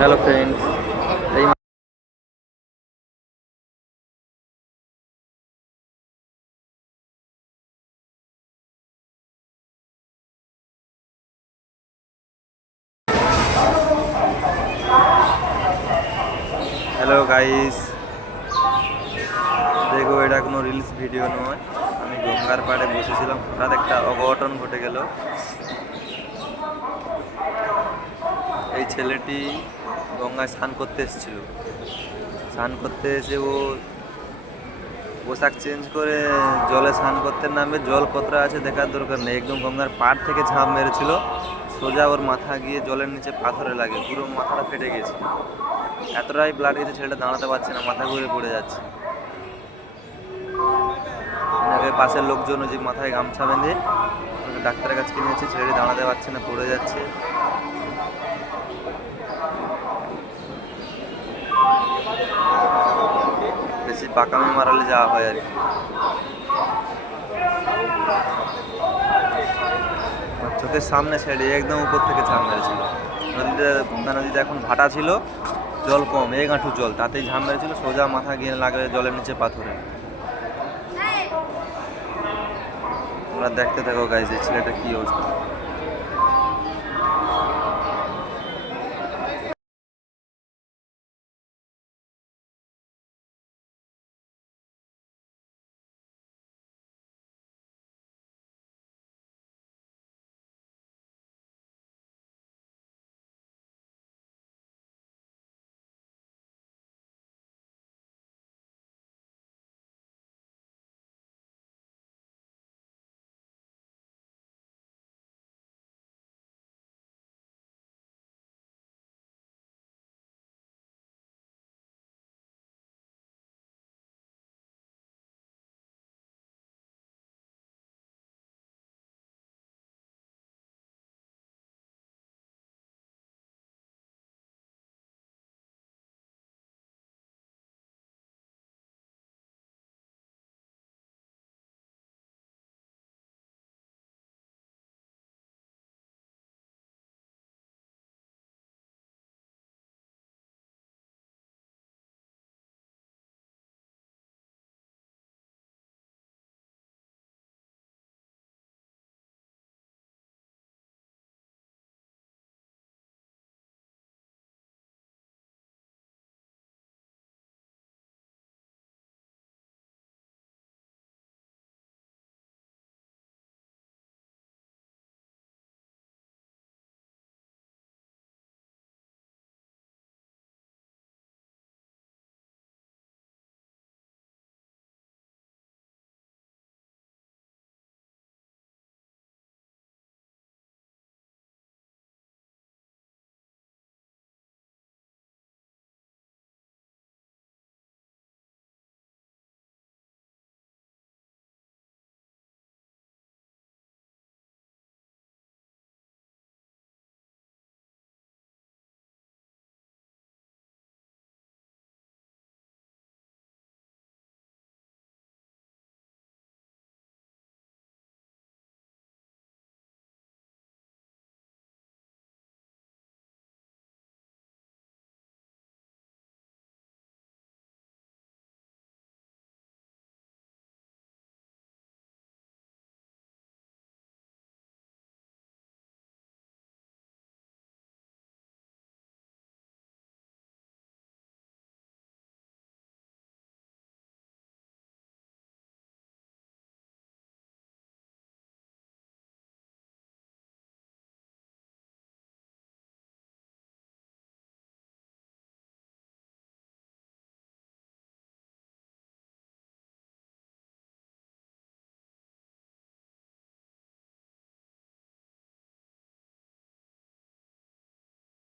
Hello friends এই hello guys দেখো, এটা কোনো রিলস ভিডিও নয়। আমি গঙ্গার পাড়ে বসেছিলাম। হঠাৎ একটা অঘটন ঘটে গেল। এই ছেলেটি গঙ্গায় স্নান করতে এসেছিল। স্নান করতে এসে ও পোশাক চেঞ্জ করে জলে স্নান করতে নামে, জল কতটা আছে দেখার দরকার নেই। একদম গঙ্গার পাড় থেকে ঝাঁপ মেরেছিল। সোজা ওর মাথা গিয়ে জলের নিচে পাথরে লাগে, পুরো মাথাটা ফেটে গেছে। এতটাই ব্লাড গেছে, ছেলেটা দাঁড়াতে পারছে না, মাথা ঘুরে পড়ে যাচ্ছে। পাশের লোকজন যে মাথায় গামছা বেঁধে ডাক্তারের কাছে নিয়ে যাচ্ছে ছেলেটি দাঁড়াতে পারছে না, পড়ে যাচ্ছে। পাকামি মারালে যাওয়া হয় আর কি। চোখের সামনে ছেড়ে একদম উপর থেকে ঝাঁপ মেরেছিল। নদীতে, গঙ্গা নদীতে এখন ভাটা ছিল, জল কম এক হাঁটু জল, তাতেই ঝাঁপ মেরেছিল, সোজা মাথা গিয়ে লাগবে জলের নিচে পাথরে। তোমরা দেখতে থাকো গাইজ এই ছেলেটা কি অবস্থা।